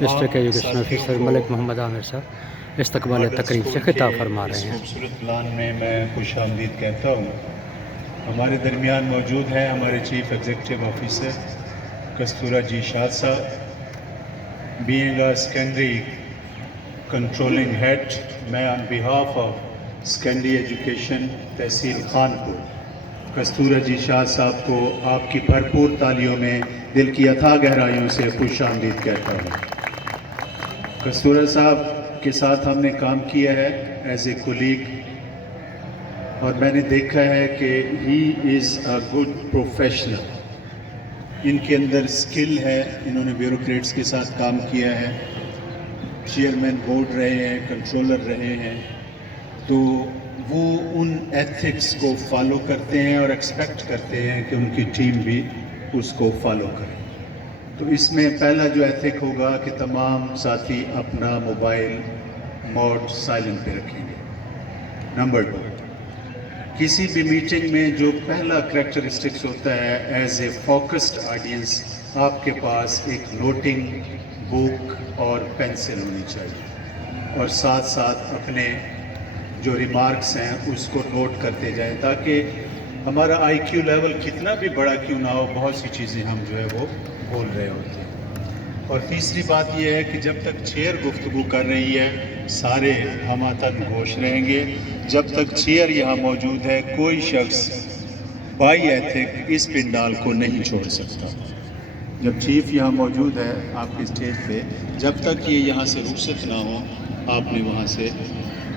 District education officer ملک محمد عامر صاحب استقبال تقریب سے خطاب فرما رہے ہیں۔ خوبصورت پلان میں میں خوش آمدید کہتا ہوں۔ ہمارے درمیان موجود ہیں ہمارے chief executive officer Kastura ji Shah صاحب۔ Being a secondary controlling head, میں on behalf of secondary education تحصیل خانپور کستورہ جی شاہ صاحب کو آپ کی بھرپور تالیوں میں دل کی اتھاہ گہرائیوں سے خوش آمدید کہتا ہوں۔ کستورہ صاحب کے ساتھ ہم نے کام کیا ہے ایز اے کولیگ، اور میں نے دیکھا ہے کہ ہی از اے گڈ پروفیشنل۔ ان کے اندر سکل ہے، انہوں نے بیوروکریٹس کے ساتھ کام کیا ہے، چیئرمین بورڈ رہے ہیں، کنٹرولر رہے ہیں، تو وہ ان ایتھکس کو فالو کرتے ہیں اور ایکسپیکٹ کرتے ہیں کہ ان کی ٹیم بھی اس کو فالو کرے۔ تو اس میں پہلا جو ایتھک ہوگا کہ تمام ساتھی اپنا موبائل موڈ سائلنٹ پہ رکھیں گے۔ نمبر 2، کسی بھی میٹنگ میں جو پہلا کریکٹرسٹکس ہوتا ہے ایز اے فوکسڈ آڈینس، آپ کے پاس ایک نوٹنگ بک اور پینسل ہونی چاہیے، اور ساتھ ساتھ اپنے جو ریمارکس ہیں اس کو نوٹ کرتے جائیں، تاکہ ہمارا آئی کیو لیول کتنا بھی بڑا کیوں نہ ہو، بہت سی چیزیں ہم جو ہے وہ بول رہے ہوتے ہیں۔ اور تیسری بات یہ ہے کہ جب تک چیئر گفتگو کر رہی ہے سارے ہماتن گوش رہیں گے۔ جب تک چیئر یہاں موجود ہے کوئی شخص بائی ایتھک اس پنڈال کو نہیں چھوڑ سکتا۔ جب چیف یہاں موجود ہے آپ کی اسٹیج پہ، جب تک یہ یہاں سے رخصت نہ ہو آپ نے وہاں سے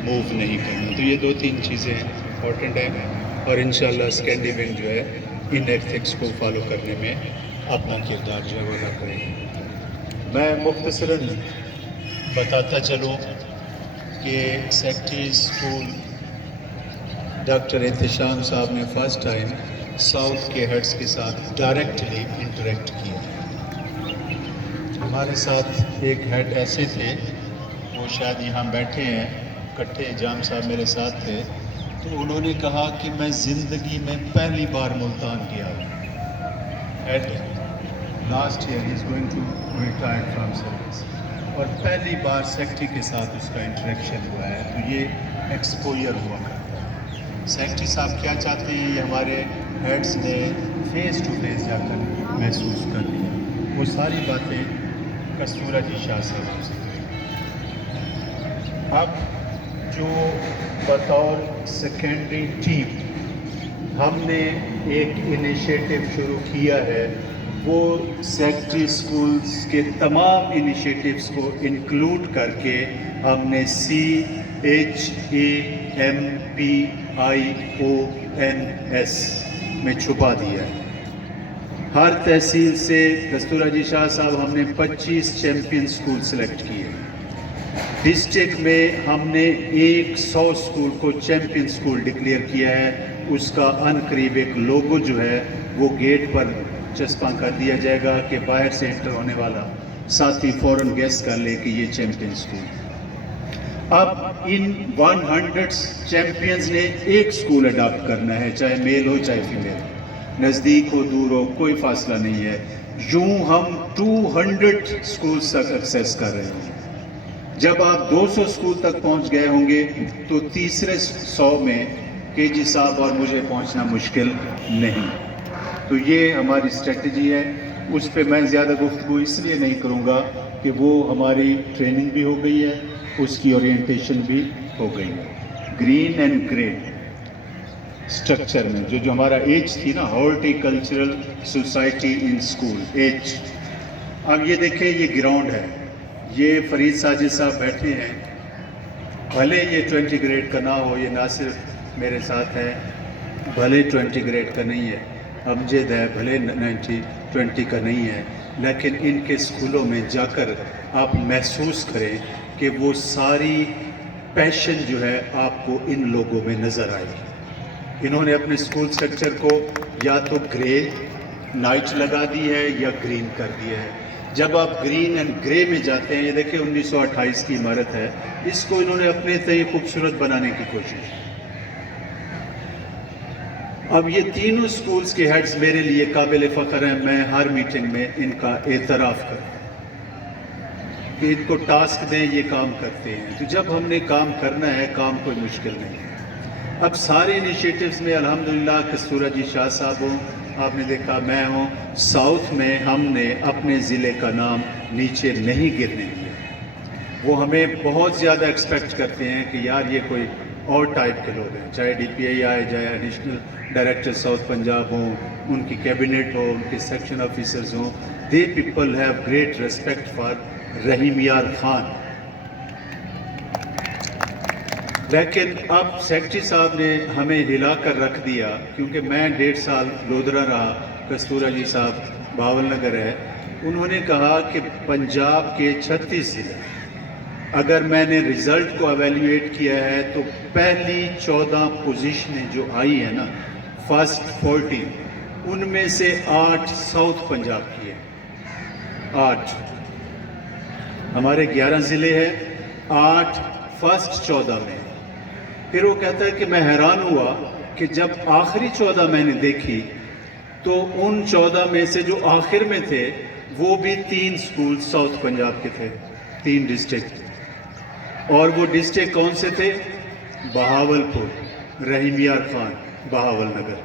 موو نہیں کرنا۔ تو یہ 2-3 چیزیں امپورٹنٹ ہیں، اور انشاءاللہ سیکنڈری ونگ جو ہے ان ایتھکس کو فالو کرنے میں اپنا کردار جو ہے وہ ادا کرے گا۔ میں مختصراً بتاتا چلوں کہ سیکٹری اسکول ڈاکٹر احتشام صاحب نے فرسٹ ٹائم ساؤتھ کے ہیڈس کے ساتھ ڈائریکٹلی انٹریکٹ کیا۔ ہمارے ساتھ ایک ہیڈ ایسے تھے، وہ شاید یہاں بیٹھے ہیں کٹھے، جام صاحب میرے ساتھ تھے، تو انہوں نے کہا کہ میں زندگی میں پہلی بار ملتان گیا ہوں۔ Last year he is going to retire from service, اور پہلی بار سیکٹری کے ساتھ اس کا انٹریکشن ہوا ہے، تو یہ ایکسپوئر ہوا کرتا ہے۔ سیکٹری صاحب کیا چاہتے ہیں یہ ہمارے ہیڈس نے فیس ٹو فیس جا کر محسوس کر لیا۔ وہ ساری باتیں کستورہ جی شاہ صاحب سے۔ اب جو بطور سیکنڈری ٹیم ہم نے ایک انیشیٹو شروع کیا ہے، وہ سیکٹری اسکولز کے تمام انیشیٹوز کو انکلوڈ کر کے ہم نے CHAMPIONS میں چھپا دیا ہے۔ ہر تحصیل سے کستورہ جی شاہ صاحب ہم نے 25 چیمپئن اسکول سلیکٹ کیے۔ ڈسٹرکٹ میں ہم نے 100 اسکول کو چیمپئن اسکول ڈکلیئر کیا ہے۔ اس کا ان قریب ایک لوگو جو ہے وہ گیٹ پر چسپاں کر دیا جائے گا کہ باہر سے انٹر ہونے والا ساتھی فوراً گیس کر لے کہ یہ چیمپئن اسکول۔ اب ان 100 چیمپئنز نے ایک اسکول اڈاپٹ کرنا ہے، چاہے میل ہو چاہے فیمیل، نزدیک ہو دور ہو کوئی فاصلہ نہیں ہے۔ یوں ہم 200 اسکولز تک ایکسیس کر رہے ہیں۔ جب آپ 200 اسکول تک پہنچ گئے ہوں گے تو تیسرے 100 میں کے جی صاحب اور مجھے پہنچنا مشکل نہیں۔ تو یہ ہماری اسٹریٹجی ہے، اس پہ میں زیادہ گفتگو اس لیے نہیں کروں گا کہ وہ ہماری ٹریننگ بھی ہو گئی ہے، اس کی اورینٹیشن بھی ہو گئی ہے۔ گرین اینڈ گرے اسٹرکچر میں جو ہمارا ایچ تھی نا، hearty cultural society in school, H. اب یہ دیکھیں یہ گراؤنڈ ہے، یہ فرید ساجد صاحب بیٹھے ہیں، بھلے یہ 20 گریڈ کا نہ ہو، یہ ناصر میرے ساتھ ہے، بھلے 20 گریڈ کا نہیں ہے، امجد ہے بھلے 20 کا نہیں ہے، لیکن ان کے اسکولوں میں جا کر آپ محسوس کریں کہ وہ ساری پیشن جو ہے آپ کو ان لوگوں میں نظر آئے گی۔ انہوں نے اپنے اسکول سٹرکچر کو یا تو گرے نائٹ لگا دی ہے یا گرین کر دیا ہے۔ جب آپ گرین اینڈ گرے میں جاتے ہیں، یہ دیکھیں 1928 کی عمارت ہے، اس کو انہوں نے اپنے تئیں خوبصورت بنانے کی کوشش کی۔ اب یہ تینوں سکولز کے ہیڈز میرے لیے قابل فخر ہیں، میں ہر میٹنگ میں ان کا اعتراف کروں۔ کہ ان کو ٹاسک دیں یہ کام کرتے ہیں. تو جب ہم نے کام کرنا ہے کام کوئی مشکل نہیں ہے. اب سارے انیشیٹوز میں الحمدللہ کستورہ جی شاہ صاحب ہوں, آپ نے دیکھا میں ہوں, ساؤتھ میں ہم نے اپنے ضلع کا نام نیچے نہیں گرنے دیا. وہ ہمیں بہت زیادہ ایکسپیکٹ کرتے ہیں کہ یار یہ کوئی اور ٹائپ کے لوگ ہیں, چاہے ڈی پی آئی آئے, چاہے ایڈیشنل ڈائریکٹر ساؤتھ پنجاب ہوں, ان کی کیبنٹ ہو, ان کے سیکشن آفیسرز ہوں, they people have great respect for Rahim Yar Khan. لیکن اب سیکرٹری صاحب نے ہمیں ہلا کر رکھ دیا, کیونکہ میں 1.5 سال لودھرا رہا, کستورہ جی صاحب بہاول نگر ہے. انہوں نے کہا کہ پنجاب کے 36 ضلع, اگر میں نے رزلٹ کو ایویلیویٹ کیا ہے تو پہلی 14 پوزیشنیں جو آئی ہیں نا, فرسٹ 14, ان میں سے 8 ساؤتھ پنجاب کی ہیں. 8 ہمارے 11 ضلع ہیں, 8 فرسٹ 14 میں. پھر وہ کہتا ہے کہ میں حیران ہوا کہ جب آخری 14 میں نے دیکھی تو ان 14 میں سے جو آخر میں تھے وہ بھی 3 سکول ساؤتھ پنجاب کے تھے, 3 ڈسٹرکٹ. اور وہ ڈسٹرکٹ کون سے تھے؟ بہاول پور, رحیم یار خان, بہاول نگر.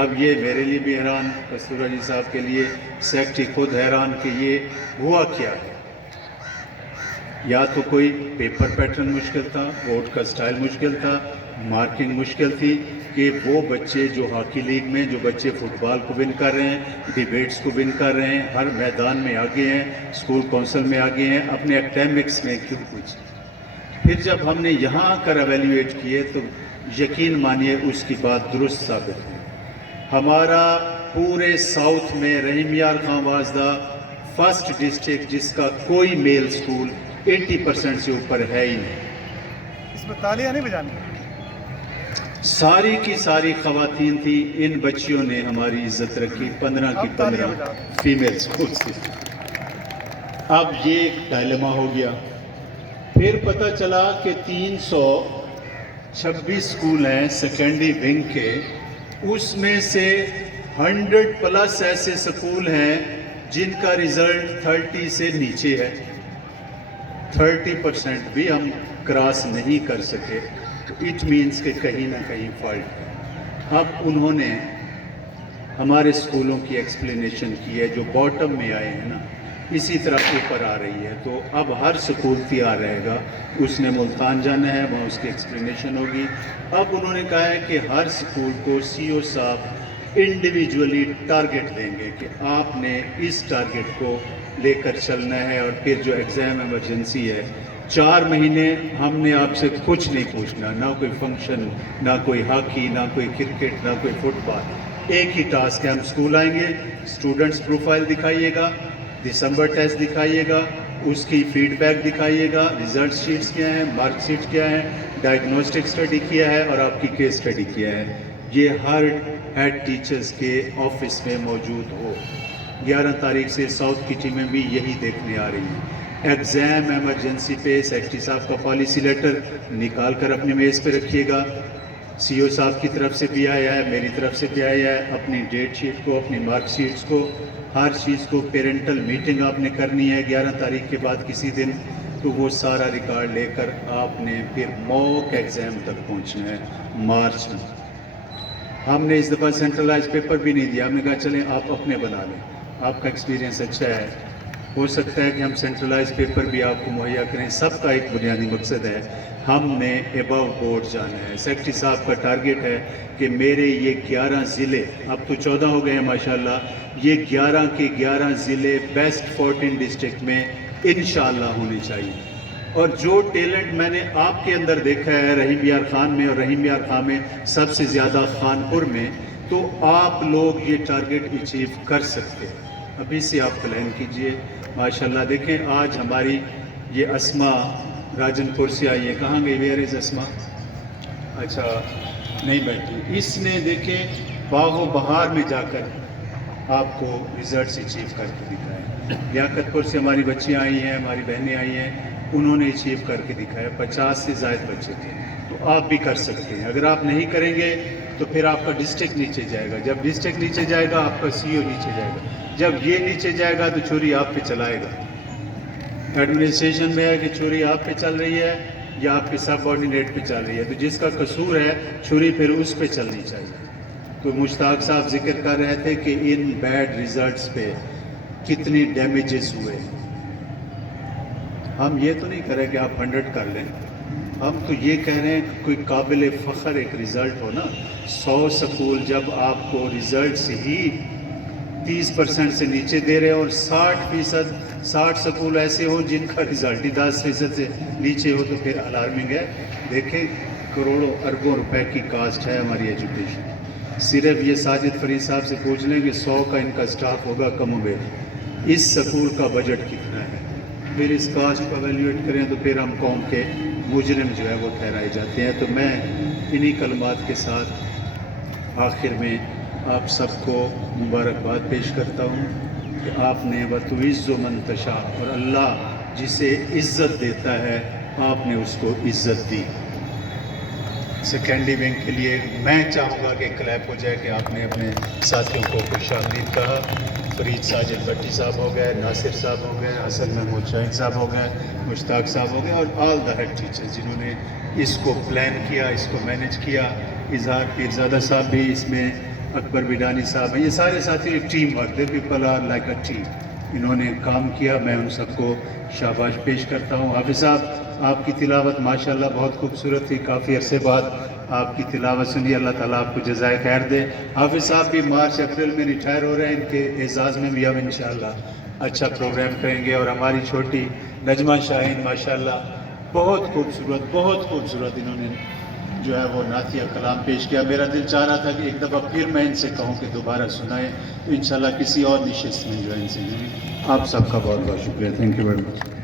اب یہ میرے لیے بھی حیران, کستورہ جی صاحب کے لیے, سیکرٹری خود حیران کہ یہ ہوا کیا ہے. یا تو کوئی پیپر پیٹرن مشکل تھا, ووٹ کا سٹائل مشکل تھا, مارکنگ مشکل تھی, کہ وہ بچے جو ہاکی لیگ میں, جو بچے فٹ بال کو ون کر رہے ہیں, ڈیبیٹس کو ون کر رہے ہیں, ہر میدان میں آگے ہیں, اسکول کونسل میں آگے ہیں, اپنے اکیڈمکس میں کیوں کچھ. پھر جب ہم نے یہاں آ کر ایویلیویٹ کیے تو یقین مانیے اس کی بات درست ثابت ہوئی. ہمارا پورے ساؤتھ میں رحیم Yar Khan was the first district جس کا کوئی میل اسکول 80% سے اوپر ہے ہی نہیں. اس میں تالیاں نہیں بجانی, ساری کی ساری خواتین تھی. ان بچیوں نے ہماری عزت رکھی, 15 کی 15 فیمیل اسکول تھی. اب یہ ایک ڈائلما ہو گیا. پھر پتہ چلا کہ 326 اسکول ہیں سیکنڈری ونگ کے, اس میں سے 100+ ایسے اسکول ہیں جن کا رزلٹ 30 سے نیچے ہے. 30% بھی ہم کراس نہیں کر سکے, تو اٹ مینس کہ کہیں نہ کہیں فالٹ ہے. اب انہوں نے ہمارے اسکولوں کی ایکسپلینیشن کی ہے, جو باٹم میں آئے ہیں نا اسی طرح اوپر آ رہی ہے. تو اب ہر اسکول تیار رہے گا, اس نے ملتان جانا ہے, وہاں اس کی ایکسپلینیشن ہوگی. اب انہوں نے کہا ہے کہ ہر اسکول کو سی او صاحب انڈیویجولی ٹارگٹ دیں گے کہ آپ نے اس ٹارگٹ کو لے کر چلنا ہے. اور پھر جو ایگزام ایمرجنسی ہے 4 مہینے ہم نے آپ سے کچھ نہیں پوچھنا, نہ کوئی فنکشن, نہ کوئی ہاکی, نہ کوئی کرکٹ, نہ کوئی فٹ بال. ایک ہی ٹاسک ہے, ہم اسکول آئیں گے, اسٹوڈنٹس پروفائل دکھائیے گا, دسمبر ٹیسٹ دکھائیے گا, اس کی فیڈ بیک دکھائیے گا, ریزلٹ شیٹس کیا ہیں, مارک شیٹ کیا ہیں, ڈائگنوسٹک اسٹڈی کیا ہے اور آپ کی کیس اسٹڈی کیا ہے. یہ ہر ہیڈ ٹیچرز کے آفس میں موجود ہو. 11 تاریخ سے ساؤتھ کی ٹیمیں بھی یہی دیکھنے آ رہی ہیں. ایگزام ایمرجنسی پہ سیکرٹری صاحب کا پالیسی لیٹر نکال کر اپنے میز پہ رکھیے گا. سی او صاحب کی طرف سے بھی آیا ہے, میری طرف سے بھی آیا ہے. اپنی ڈیٹ شیٹ کو, اپنی مارک شیٹس کو, ہر چیز کو, پیرنٹل میٹنگ آپ نے کرنی ہے 11 تاریخ کے بعد کسی دن, تو وہ سارا ریکارڈ لے کر آپ نے پھر موک ایگزام تک پہنچنا ہے مارچ میں. ہم نے اس دفعہ سینٹرلائز پیپر بھی نہیں دیا, ہم نے کہا چلیں آپ اپنے بنا لیں, آپ کا ایکسپیرینس اچھا ہے, ہو سکتا ہے کہ ہم سینٹرلائز پیپر بھی آپ کو مہیا کریں. سب کا ایک بنیادی مقصد ہے, ہم نے ایبو بورڈ جانا ہے. سیکرٹری صاحب کا ٹارگٹ ہے کہ میرے یہ 11 ضلع, اب تو 14 ہو گئے ہیں ماشاءاللہ, یہ 11 کے 11 ضلع بیسٹ 14 ڈسٹرکٹ میں انشاءاللہ ہونے چاہیے. اور جو ٹیلنٹ میں نے آپ کے اندر دیکھا ہے رحیم یار خان میں, اور رحیم یار خان میں سب سے زیادہ خانپور میں, تو آپ لوگ یہ ٹارگٹ اچیو کر سکتے ہیں. ابھی سے آپ پلان کیجئے. ماشاءاللہ دیکھیں آج ہماری یہ اسما راجن پور سے آئی ہے, کہاں گئی, ویئر از اسما؟ اچھا نہیں بیٹھی. اس نے دیکھیں باغ و بہار میں جا کر آپ کو ریزلٹس اچیو کر کے دکھائے. لیاقت پور سے ہماری بچیاں آئی ہیں, ہماری بہنیں آئی ہیں, انہوں نے اچیو کر کے دکھایا. 50 سے زائد بچے تھے. تو آپ بھی کر سکتے ہیں. اگر آپ نہیں کریں گے تو پھر آپ کا ڈسٹرکٹ نیچے جائے گا. جب ڈسٹرکٹ نیچے جائے گا آپ کا سی او نیچے جائے گا. جب یہ نیچے جائے گا تو چھری آپ پہ چلائے گا. ایڈمنسٹریشن میں ہے کہ چھری آپ پہ چل رہی ہے یا آپ کے سب آرڈینیٹ پہ چل رہی ہے، تو جس کا قصور ہے چھری پھر اس پہ چلنی چاہیے. تو مشتاق صاحب ذکر کر رہے تھے کہ ان بیڈ ریزلٹس پہ کتنی ڈیمیجز ہوئے. ہم یہ تو نہیں کر رہے کہ آپ 100 کر لیں، ہم تو یہ کہہ رہے ہیں کہ کوئی قابل فخر ایک ریزلٹ ہو نا. 100 سکول جب آپ کو ریزلٹس ہی 30% سے نیچے دے رہے ہیں اور 60 سکول ایسے ہوں جن کا رزلٹ ہی 10% سے نیچے ہو، تو پھر الارمنگ ہے. دیکھیں کروڑوں اربوں روپے کی کاسٹ ہے ہماری ایجوکیشن. صرف یہ ساجد فرید صاحب سے پوچھ لیں کہ 100 کا ان کا سٹاف ہوگا کم و بیش، اس سکول کا بجٹ کتنا ہے، پھر اس کاسٹ کو ایویلیویٹ کریں تو پھر ہم قوم کے مجرم جو ہے وہ ٹھہرائے جاتے ہیں. تو میں انہی کلمات کے ساتھ آخر میں آپ سب کو مبارکباد پیش کرتا ہوں کہ آپ نے وَتُعِزُّ مَن تَشَاءُ، اور اللہ جسے عزت دیتا ہے آپ نے اس کو عزت دی. سیکنڈری ونگ کے لیے میں چاہوں گا کہ کلیپ ہو جائے کہ آپ نے اپنے ساتھیوں کو خوش آمدید کہا. فرید ساجد بٹی صاحب ہو گئے، ناصر صاحب ہو گئے، حسن محمود شاہین صاحب ہو گئے، مشتاق صاحب ہو گئے، اور آل دا ہیڈ ٹیچرز جنہوں نے اس کو پلان کیا، اس کو مینیج کیا. اظہار پیرزادہ صاحب بھی اس میں، اکبر بیڈانی صاحب ہیں، یہ سارے ساتھی ایک team work, they people are like a team. انہوں نے کام کیا، میں ان سب کو شاباش پیش کرتا ہوں. حافظ صاحب آپ کی تلاوت ماشاءاللہ بہت خوبصورت تھی، کافی عرصے بعد آپ کی تلاوت سنی، اللہ تعالیٰ آپ کو جزائے خیر دے. حافظ صاحب بھی مارچ اپریل میں ریٹائر ہو رہے ہیں، ان کے اعزاز میں بھی ہم انشاءاللہ اچھا پروگرام کریں گے. اور ہماری چھوٹی نجمہ شاہین ماشاءاللہ بہت خوبصورت انہوں نے جو ہے وہ نعتیہ کلام پیش کیا. میرا دل چاہ رہا تھا کہ ایک دفعہ پھر میں ان سے کہوں کہ دوبارہ سنائیں، تو انشاءاللہ کسی اور نشست میں جو ہے ان سے. آپ سب کا بہت بہت شکریہ. Thank you very much.